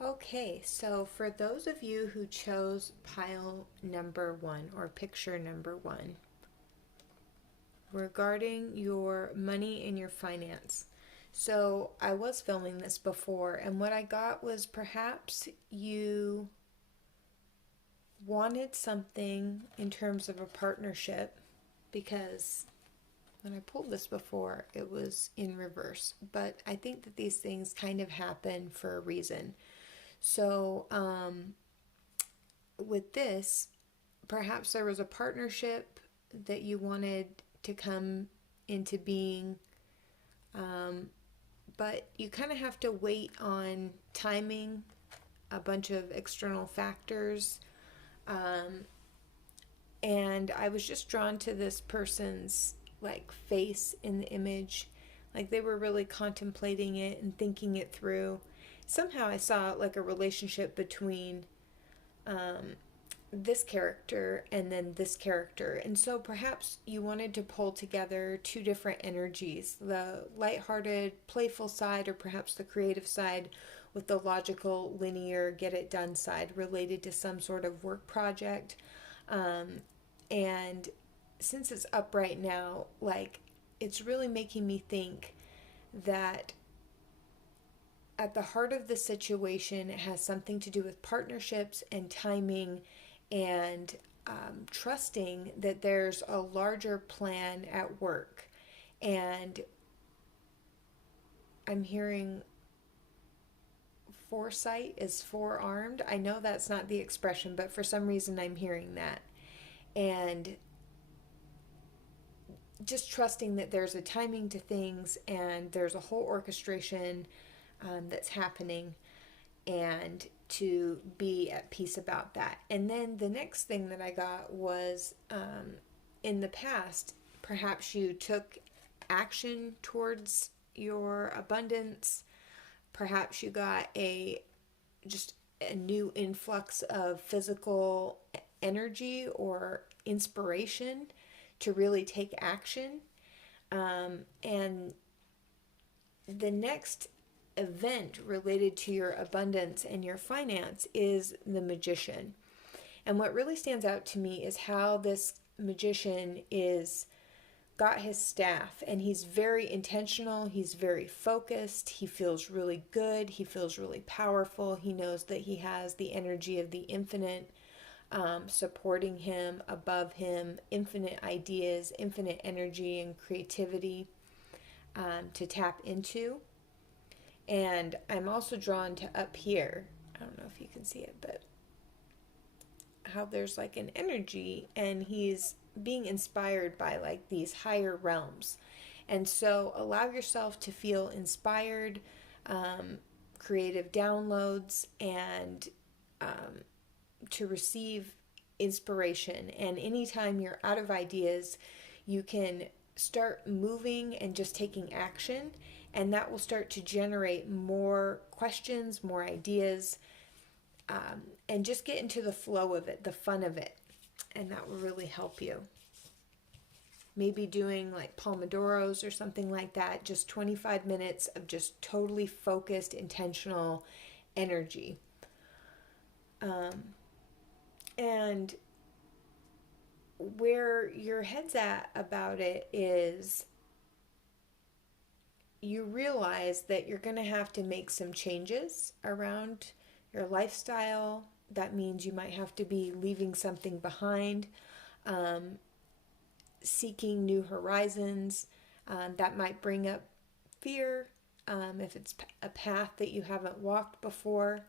Okay, so for those of you who chose pile number one or picture number one, regarding your money and your finance. So I was filming this before, and what I got was perhaps you wanted something in terms of a partnership, because when I pulled this before, it was in reverse. But I think that these things kind of happen for a reason. So, with this, perhaps there was a partnership that you wanted to come into being, but you kind of have to wait on timing, a bunch of external factors. And I was just drawn to this person's like face in the image, like they were really contemplating it and thinking it through. Somehow I saw like a relationship between this character and then this character. And so perhaps you wanted to pull together two different energies, the lighthearted, playful side, or perhaps the creative side with the logical, linear, get it done side related to some sort of work project. And since it's up right now, like it's really making me think that at the heart of the situation, it has something to do with partnerships and timing and trusting that there's a larger plan at work. And I'm hearing foresight is forearmed. I know that's not the expression, but for some reason I'm hearing that. And just trusting that there's a timing to things and there's a whole orchestration that's happening, and to be at peace about that. And then the next thing that I got was in the past, perhaps you took action towards your abundance. Perhaps you got just a new influx of physical energy or inspiration to really take action. And the next event related to your abundance and your finance is the magician. And what really stands out to me is how this magician is got his staff, and he's very intentional, he's very focused, he feels really good, he feels really powerful, he knows that he has the energy of the infinite supporting him, above him, infinite ideas, infinite energy and creativity to tap into. And I'm also drawn to up here, I don't know if you can see it, but how there's like an energy, and he's being inspired by like these higher realms. And so allow yourself to feel inspired, creative downloads, and to receive inspiration. And anytime you're out of ideas, you can start moving and just taking action, and that will start to generate more questions, more ideas, and just get into the flow of it, the fun of it, and that will really help you. Maybe doing like Pomodoros or something like that, just 25 minutes of just totally focused, intentional energy. And where your head's at about it is you realize that you're going to have to make some changes around your lifestyle. That means you might have to be leaving something behind, seeking new horizons. That might bring up fear if it's a path that you haven't walked before.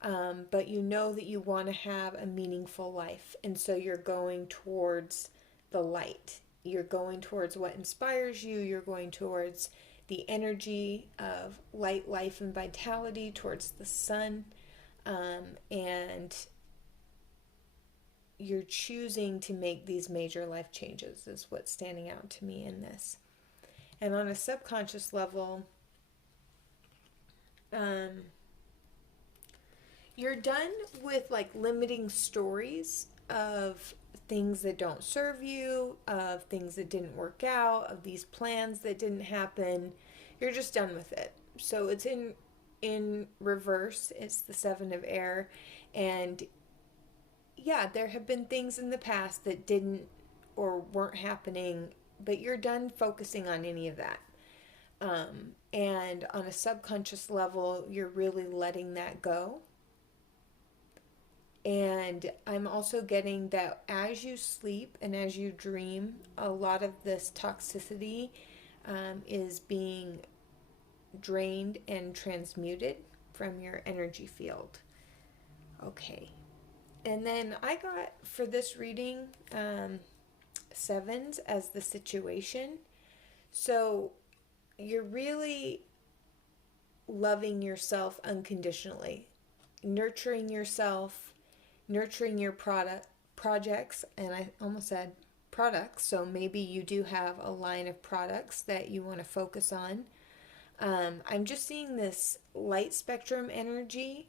But you know that you want to have a meaningful life, and so you're going towards the light. You're going towards what inspires you. You're going towards the energy of light, life, and vitality, towards the sun. And you're choosing to make these major life changes is what's standing out to me in this. And on a subconscious level, you're done with like limiting stories of things that don't serve you, of things that didn't work out, of these plans that didn't happen. You're just done with it. So it's in in reverse, it's the Seven of Air. And yeah, there have been things in the past that didn't or weren't happening, but you're done focusing on any of that. And on a subconscious level, you're really letting that go. And I'm also getting that as you sleep and as you dream, a lot of this toxicity is being drained and transmuted from your energy field. Okay. And then I got, for this reading, sevens as the situation. So you're really loving yourself unconditionally, nurturing yourself, nurturing your projects, and I almost said products, so maybe you do have a line of products that you want to focus on. I'm just seeing this light spectrum energy,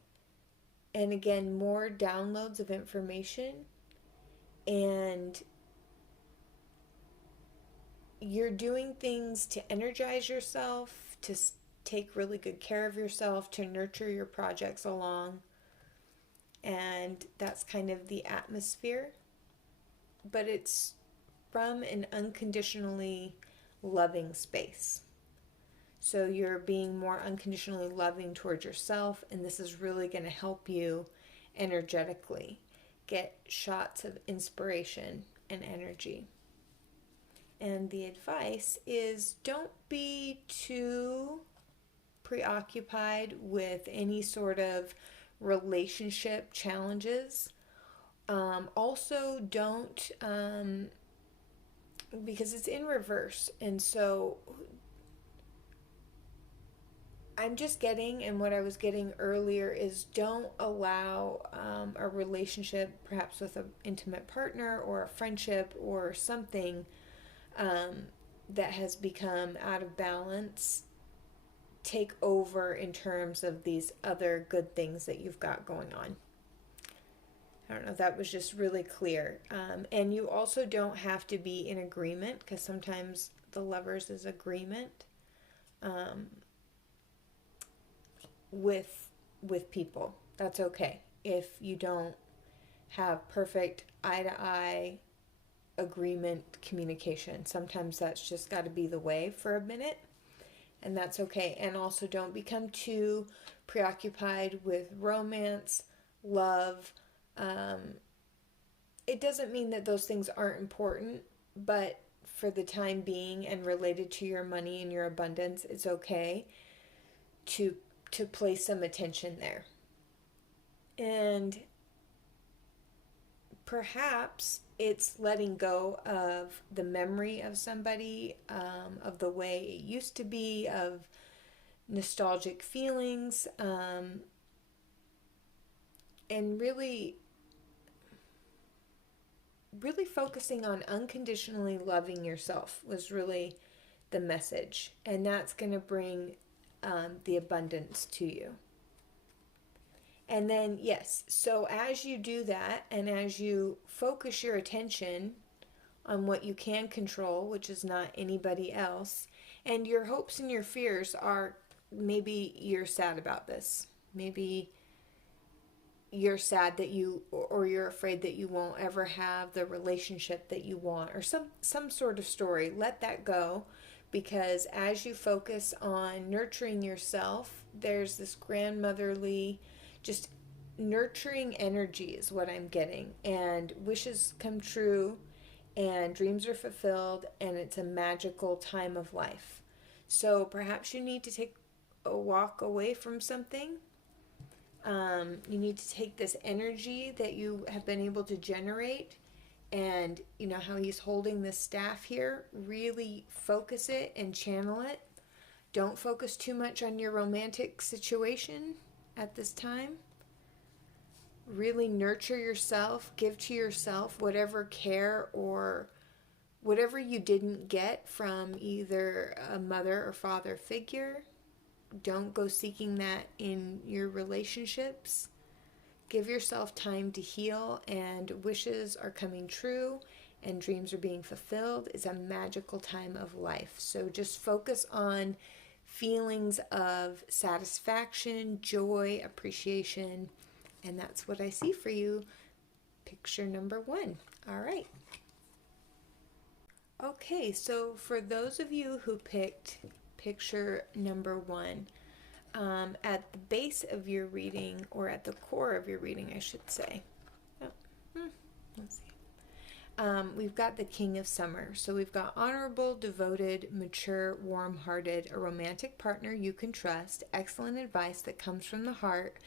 and again, more downloads of information, and you're doing things to energize yourself, to take really good care of yourself, to nurture your projects along. And that's kind of the atmosphere. But it's from an unconditionally loving space. So you're being more unconditionally loving towards yourself, and this is really going to help you energetically get shots of inspiration and energy. And the advice is don't be too preoccupied with any sort of relationship challenges. Also don't, because it's in reverse, and so I'm just getting, and what I was getting earlier is don't allow a relationship, perhaps with an intimate partner or a friendship or something that has become out of balance, take over in terms of these other good things that you've got going on. I don't know if that was just really clear. And you also don't have to be in agreement, because sometimes the Lovers is agreement with people. That's okay if you don't have perfect eye-to-eye agreement communication. Sometimes that's just got to be the way for a minute, and that's okay. And also don't become too preoccupied with romance, love. It doesn't mean that those things aren't important, but for the time being and related to your money and your abundance, it's okay to place some attention there. And perhaps it's letting go of the memory of somebody, of the way it used to be, of nostalgic feelings, and really focusing on unconditionally loving yourself was really the message. And that's going to bring the abundance to you. And then, yes, so as you do that, and as you focus your attention on what you can control, which is not anybody else, and your hopes and your fears are, maybe you're sad about this. Maybe you're sad that or you're afraid that you won't ever have the relationship that you want, or some sort of story. Let that go, because as you focus on nurturing yourself, there's this grandmotherly, just nurturing energy is what I'm getting, and wishes come true, and dreams are fulfilled, and it's a magical time of life. So perhaps you need to take a walk away from something. You need to take this energy that you have been able to generate, and you know how he's holding this staff here, really focus it and channel it. Don't focus too much on your romantic situation at this time. Really nurture yourself, give to yourself whatever care or whatever you didn't get from either a mother or father figure. Don't go seeking that in your relationships. Give yourself time to heal, and wishes are coming true and dreams are being fulfilled. It's a magical time of life. So just focus on feelings of satisfaction, joy, appreciation. And that's what I see for you. Picture number 1. All right. Okay, so for those of you who picked picture number 1, at the base of your reading, or at the core of your reading, I should say. Let's see. We've got the King of Summer. So we've got honorable, devoted, mature, warm-hearted, a romantic partner you can trust, excellent advice that comes from the heart,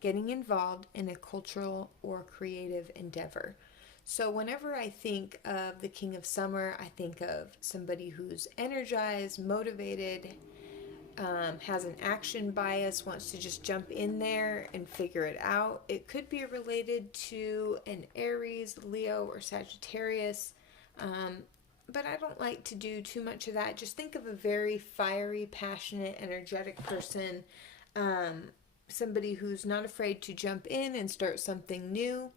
getting involved in a cultural or creative endeavor. So whenever I think of the King of Summer, I think of somebody who's energized, motivated, has an action bias, wants to just jump in there and figure it out. It could be related to an Aries, Leo, or Sagittarius, but I don't like to do too much of that. Just think of a very fiery, passionate, energetic person, somebody who's not afraid to jump in and start something new.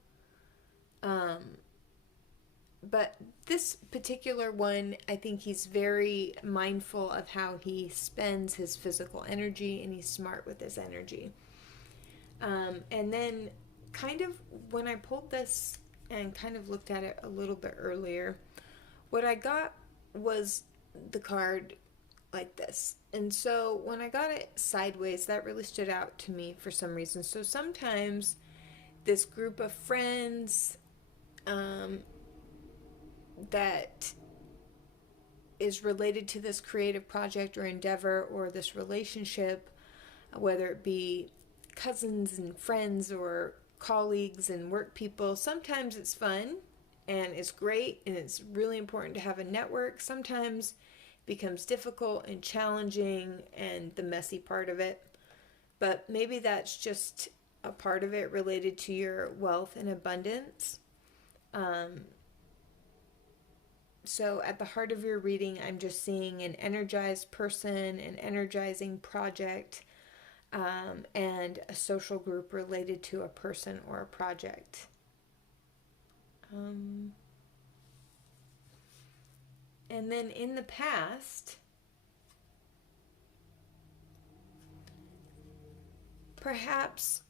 But this particular one, I think he's very mindful of how he spends his physical energy, and he's smart with his energy. And then kind of when I pulled this and kind of looked at it a little bit earlier, what I got was the card like this. And so when I got it sideways, that really stood out to me for some reason. So sometimes this group of friends, that is related to this creative project or endeavor or this relationship, whether it be cousins and friends or colleagues and work people. Sometimes it's fun and it's great and it's really important to have a network. Sometimes it becomes difficult and challenging and the messy part of it. But maybe that's just a part of it related to your wealth and abundance. So at the heart of your reading, I'm just seeing an energized person, an energizing project, and a social group related to a person or a project. And then in the past, perhaps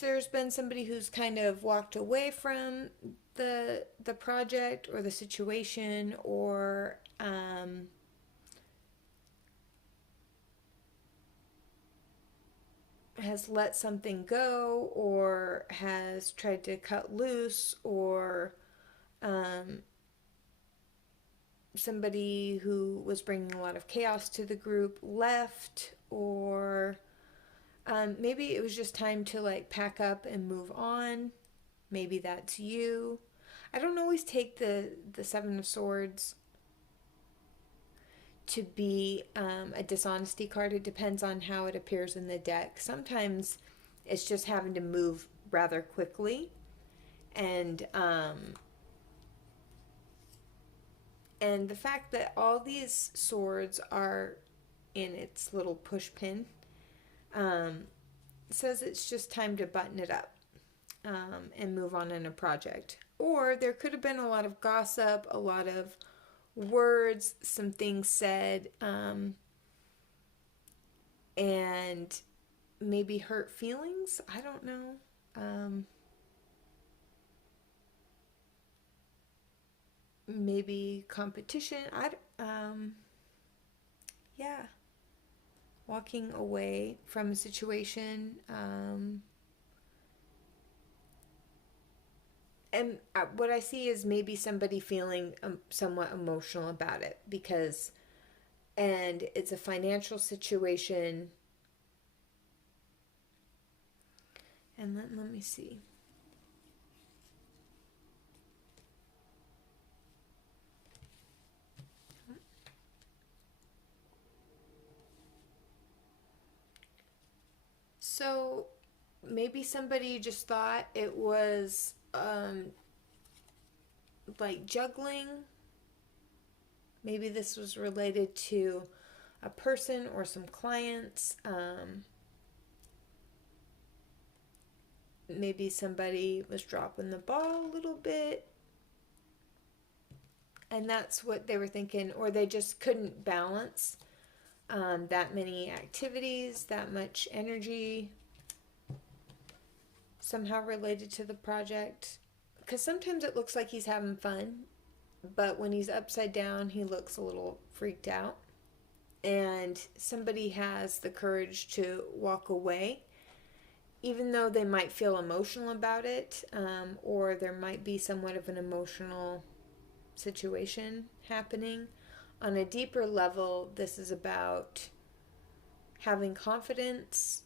there's been somebody who's kind of walked away from the project or the situation, or has let something go, or has tried to cut loose, or somebody who was bringing a lot of chaos to the group left, or maybe it was just time to like pack up and move on. Maybe that's you. I don't always take the Seven of Swords to be a dishonesty card. It depends on how it appears in the deck. Sometimes it's just having to move rather quickly, and the fact that all these swords are in its little push pin says it's just time to button it up and move on in a project. Or there could have been a lot of gossip, a lot of words, some things said, and maybe hurt feelings. I don't know. Maybe competition. Yeah. Walking away from a situation. And what I see is maybe somebody feeling somewhat emotional about it and it's a financial situation. And let me see. So maybe somebody just thought it was like juggling. Maybe this was related to a person or some clients. Maybe somebody was dropping the ball a little bit. And that's what they were thinking, or they just couldn't balance that many activities, that much energy, somehow related to the project. Because sometimes it looks like he's having fun, but when he's upside down, he looks a little freaked out. And somebody has the courage to walk away, even though they might feel emotional about it, or there might be somewhat of an emotional situation happening. On a deeper level, this is about having confidence,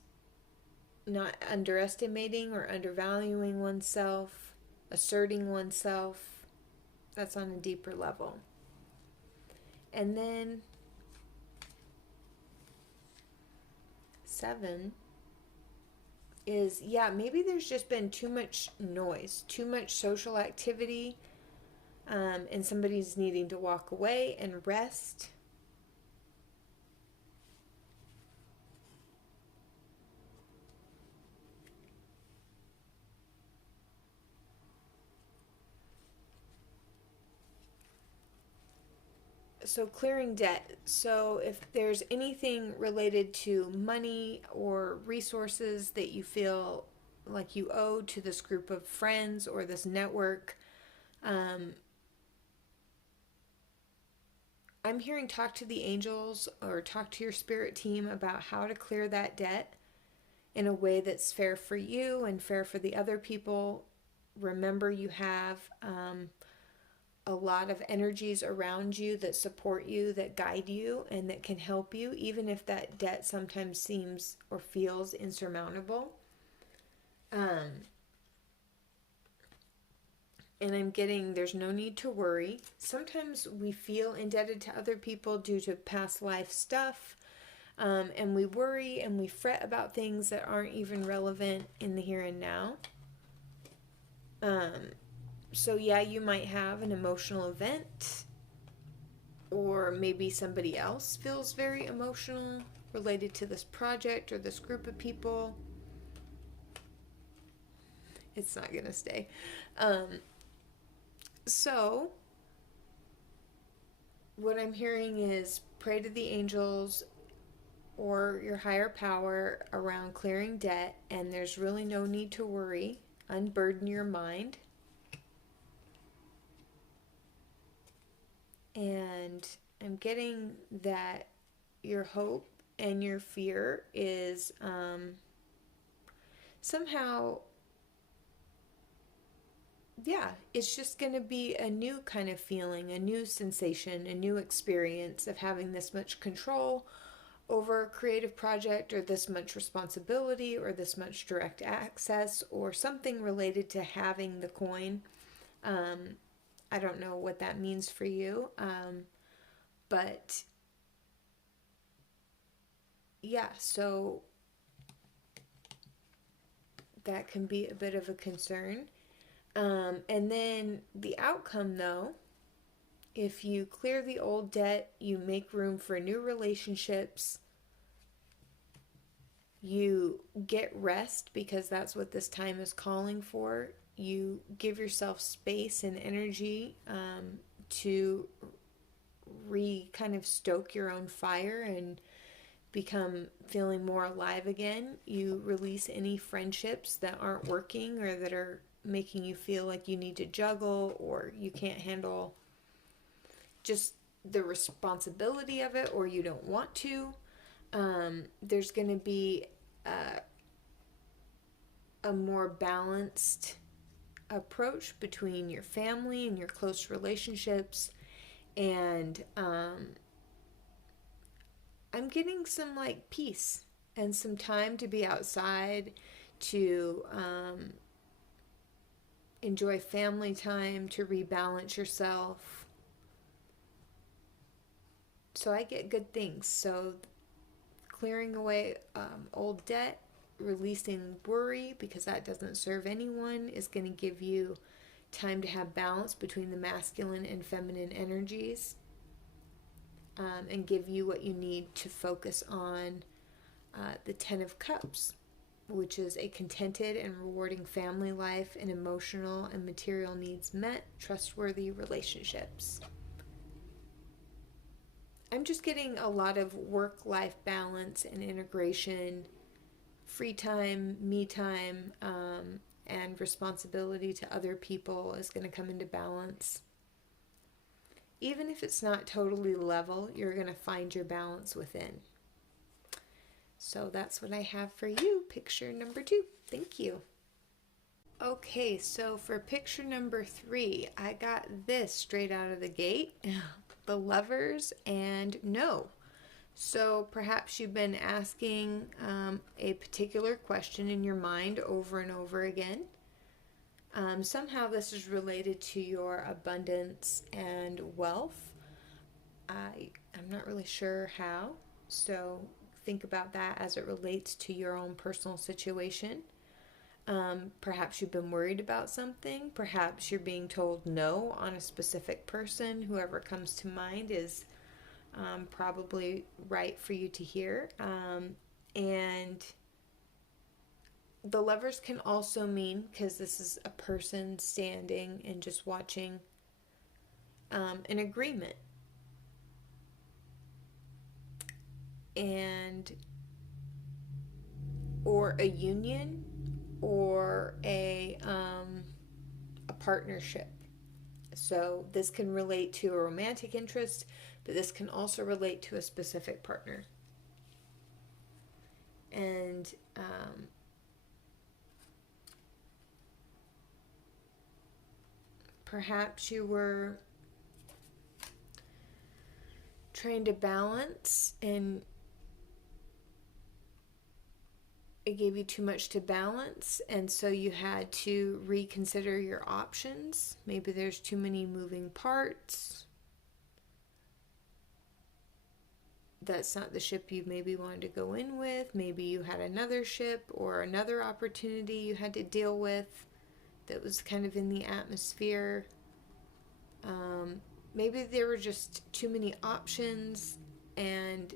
not underestimating or undervaluing oneself, asserting oneself. That's on a deeper level. And then 7 is, maybe there's just been too much noise, too much social activity, and somebody's needing to walk away and rest. So clearing debt. So if there's anything related to money or resources that you feel like you owe to this group of friends or this network, I'm hearing talk to the angels or talk to your spirit team about how to clear that debt in a way that's fair for you and fair for the other people. Remember, you have a lot of energies around you that support you, that guide you, and that can help you, even if that debt sometimes seems or feels insurmountable. And I'm getting, there's no need to worry. Sometimes we feel indebted to other people due to past life stuff, and we worry and we fret about things that aren't even relevant in the here and now. So you might have an emotional event, or maybe somebody else feels very emotional related to this project or this group of people. It's not gonna stay. So what I'm hearing is pray to the angels or your higher power around clearing debt, and there's really no need to worry. Unburden your mind. And I'm getting that your hope and your fear is somehow, it's just going to be a new kind of feeling, a new sensation, a new experience of having this much control over a creative project, or this much responsibility, or this much direct access, or something related to having the coin. I don't know what that means for you, but so that can be a bit of a concern. And then the outcome, though, if you clear the old debt, you make room for new relationships, you get rest, because that's what this time is calling for. You give yourself space and energy to kind of stoke your own fire and become feeling more alive again. You release any friendships that aren't working or that are making you feel like you need to juggle, or you can't handle just the responsibility of it, or you don't want to. There's going to be a more balanced approach between your family and your close relationships, and I'm getting some peace and some time to be outside, to enjoy family time, to rebalance yourself. So I get good things. So clearing away old debt, releasing worry, because that doesn't serve anyone, is going to give you time to have balance between the masculine and feminine energies, and give you what you need to focus on the 10 of Cups, which is a contented and rewarding family life and emotional and material needs met, trustworthy relationships. I'm just getting a lot of work-life balance and integration, free time, me time, and responsibility to other people is going to come into balance. Even if it's not totally level, you're going to find your balance within. So that's what I have for you, picture number 2. Thank you. Okay, so for picture number 3, I got this straight out of the gate. The Lovers and No. So perhaps you've been asking a particular question in your mind over and over again. Somehow this is related to your abundance and wealth. I'm not really sure how, so think about that as it relates to your own personal situation. Perhaps you've been worried about something. Perhaps you're being told no on a specific person. Whoever comes to mind is probably right for you to hear. And the Lovers can also mean, because this is a person standing and just watching, an agreement. And or a union, or a partnership. So this can relate to a romantic interest, but this can also relate to a specific partner. And perhaps you were trying to balance and it gave you too much to balance, and so you had to reconsider your options. Maybe there's too many moving parts. That's not the ship you maybe wanted to go in with. Maybe you had another ship or another opportunity you had to deal with that was kind of in the atmosphere. Maybe there were just too many options and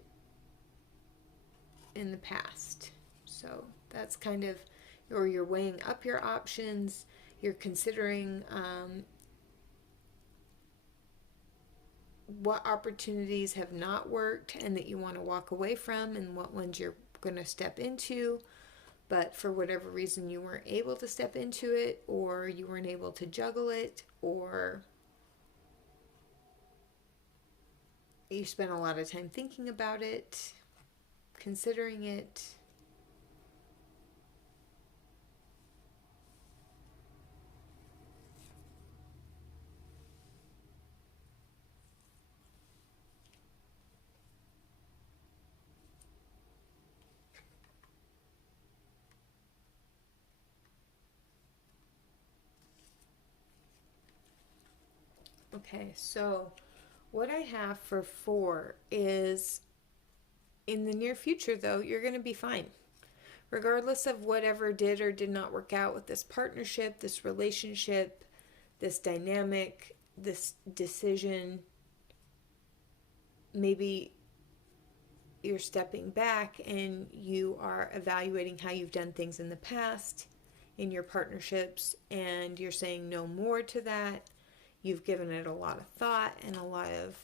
in the past. So that's kind of, or you're weighing up your options, you're considering what opportunities have not worked and that you want to walk away from, and what ones you're going to step into, but for whatever reason you weren't able to step into it, or you weren't able to juggle it, or you spent a lot of time thinking about it, considering it. Okay, so what I have for 4 is, in the near future though, you're going to be fine. Regardless of whatever did or did not work out with this partnership, this relationship, this dynamic, this decision, maybe you're stepping back and you are evaluating how you've done things in the past in your partnerships, and you're saying no more to that. You've given it a lot of thought and a lot of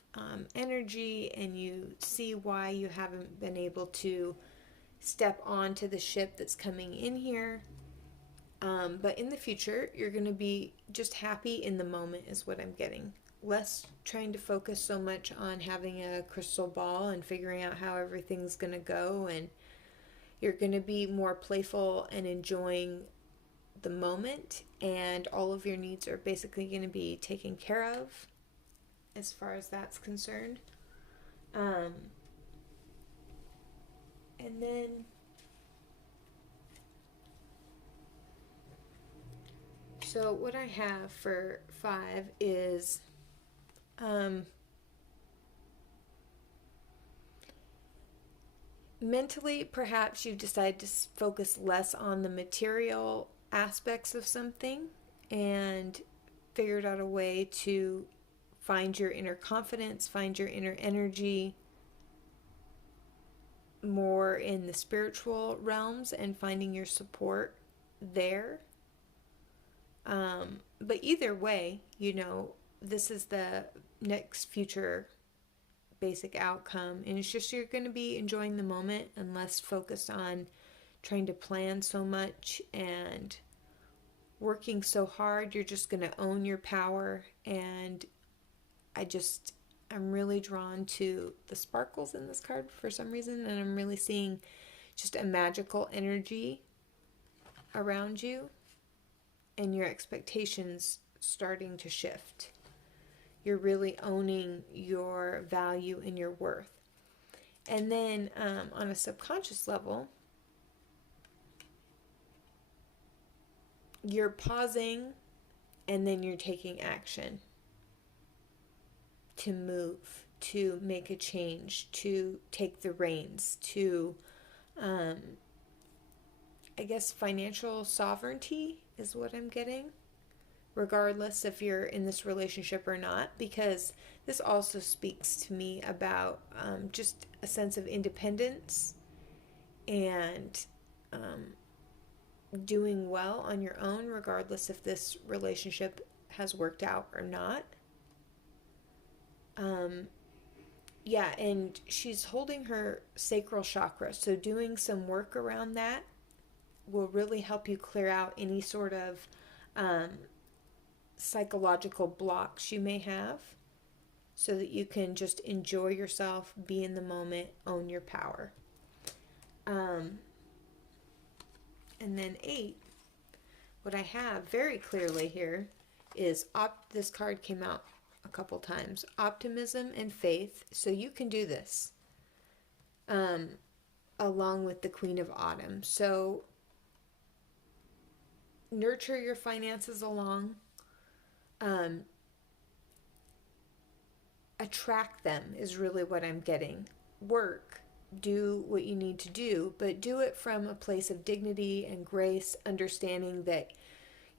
energy, and you see why you haven't been able to step onto the ship that's coming in here. But in the future, you're going to be just happy in the moment is what I'm getting. Less trying to focus so much on having a crystal ball and figuring out how everything's going to go, and you're going to be more playful and enjoying the moment, and all of your needs are basically going to be taken care of as far as that's concerned. And then so what I have for 5 is mentally, perhaps you decide to focus less on the material aspects of something and figured out a way to find your inner confidence, find your inner energy more in the spiritual realms and finding your support there. But either way, you know, this is the next future basic outcome. And it's just you're going to be enjoying the moment and less focused on trying to plan so much and working so hard. You're just going to own your power. And I'm really drawn to the sparkles in this card for some reason. And I'm really seeing just a magical energy around you and your expectations starting to shift. You're really owning your value and your worth. And then on a subconscious level, you're pausing and then you're taking action to move, to make a change, to take the reins, to, I guess, financial sovereignty is what I'm getting, regardless if you're in this relationship or not, because this also speaks to me about just a sense of independence and doing well on your own, regardless if this relationship has worked out or not. Yeah, and she's holding her sacral chakra, so doing some work around that will really help you clear out any sort of psychological blocks you may have, so that you can just enjoy yourself, be in the moment, own your power. And then 8, what I have very clearly here is this card came out a couple times, optimism and faith. So you can do this along with the Queen of Autumn. So nurture your finances along. Attract them is really what I'm getting. Work, do what you need to do, but do it from a place of dignity and grace, understanding that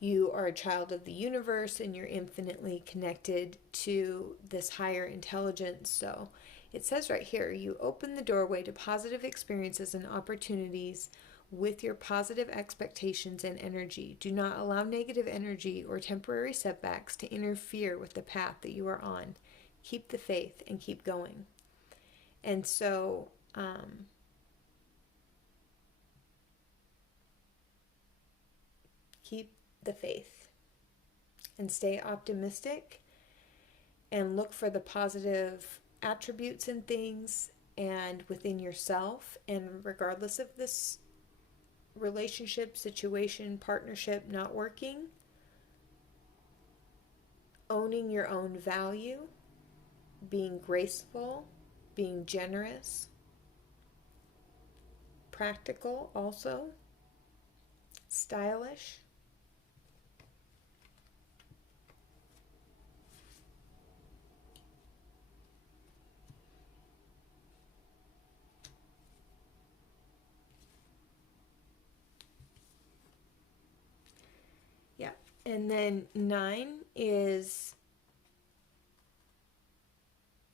you are a child of the universe and you're infinitely connected to this higher intelligence. So it says right here, you open the doorway to positive experiences and opportunities with your positive expectations and energy. Do not allow negative energy or temporary setbacks to interfere with the path that you are on. Keep the faith and keep going. And so, keep the faith and stay optimistic and look for the positive attributes in things and within yourself. And regardless of this relationship, situation, partnership not working, owning your own value, being graceful, being generous, practical also, stylish. Yeah, and then 9 is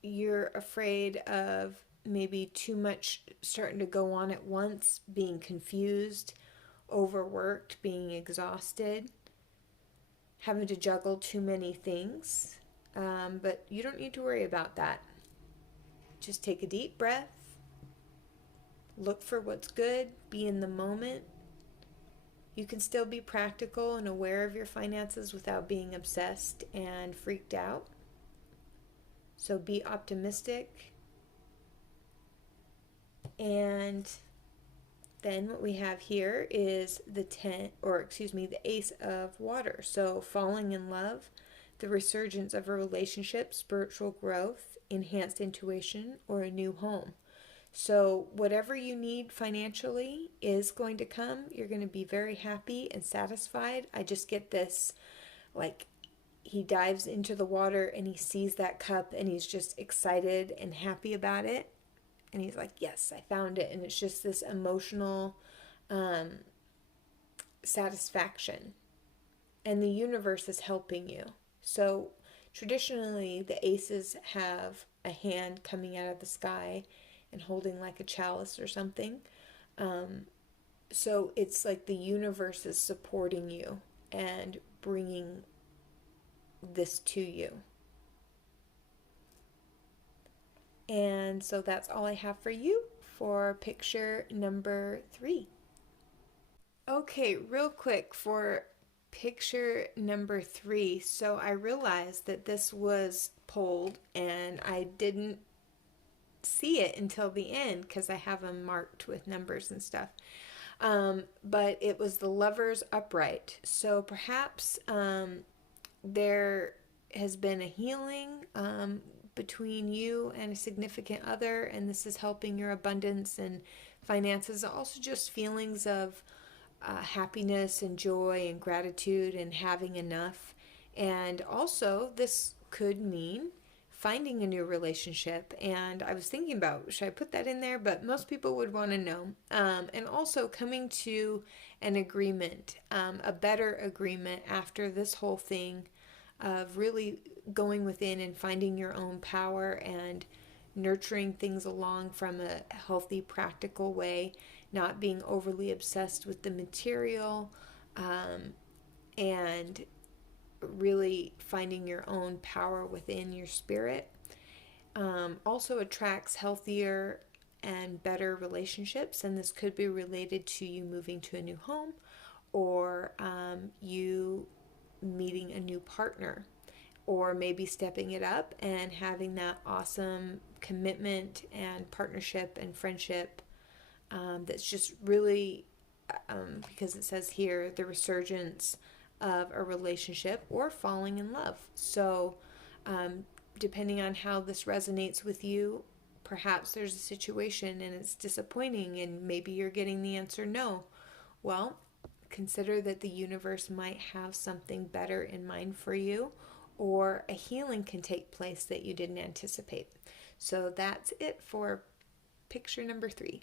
you're afraid of maybe too much starting to go on at once, being confused, overworked, being exhausted, having to juggle too many things. But you don't need to worry about that. Just take a deep breath, look for what's good, be in the moment. You can still be practical and aware of your finances without being obsessed and freaked out. So be optimistic. And then what we have here is the Ace of Water. So falling in love, the resurgence of a relationship, spiritual growth, enhanced intuition, or a new home. So whatever you need financially is going to come. You're going to be very happy and satisfied. I just get this, like, he dives into the water and he sees that cup and he's just excited and happy about it. And he's like, yes, I found it. And it's just this emotional satisfaction. And the universe is helping you. So traditionally, the aces have a hand coming out of the sky and holding like a chalice or something. So it's like the universe is supporting you and bringing this to you. And so that's all I have for you for picture number 3. Okay, real quick for picture number 3. So I realized that this was pulled and I didn't see it until the end because I have them marked with numbers and stuff. But it was the Lover's upright. So perhaps there has been a healing between you and a significant other, and this is helping your abundance and finances. Also, just feelings of happiness and joy and gratitude and having enough. And also, this could mean finding a new relationship. And I was thinking about, should I put that in there? But most people would want to know. And also coming to an agreement, a better agreement after this whole thing of really going within and finding your own power and nurturing things along from a healthy, practical way, not being overly obsessed with the material, and really finding your own power within your spirit. Also attracts healthier and better relationships, and this could be related to you moving to a new home or you meeting a new partner, or maybe stepping it up and having that awesome commitment and partnership and friendship that's just really, because it says here, the resurgence of a relationship or falling in love. So depending on how this resonates with you, perhaps there's a situation and it's disappointing and maybe you're getting the answer no. Well, consider that the universe might have something better in mind for you, or a healing can take place that you didn't anticipate. So that's it for picture number 3.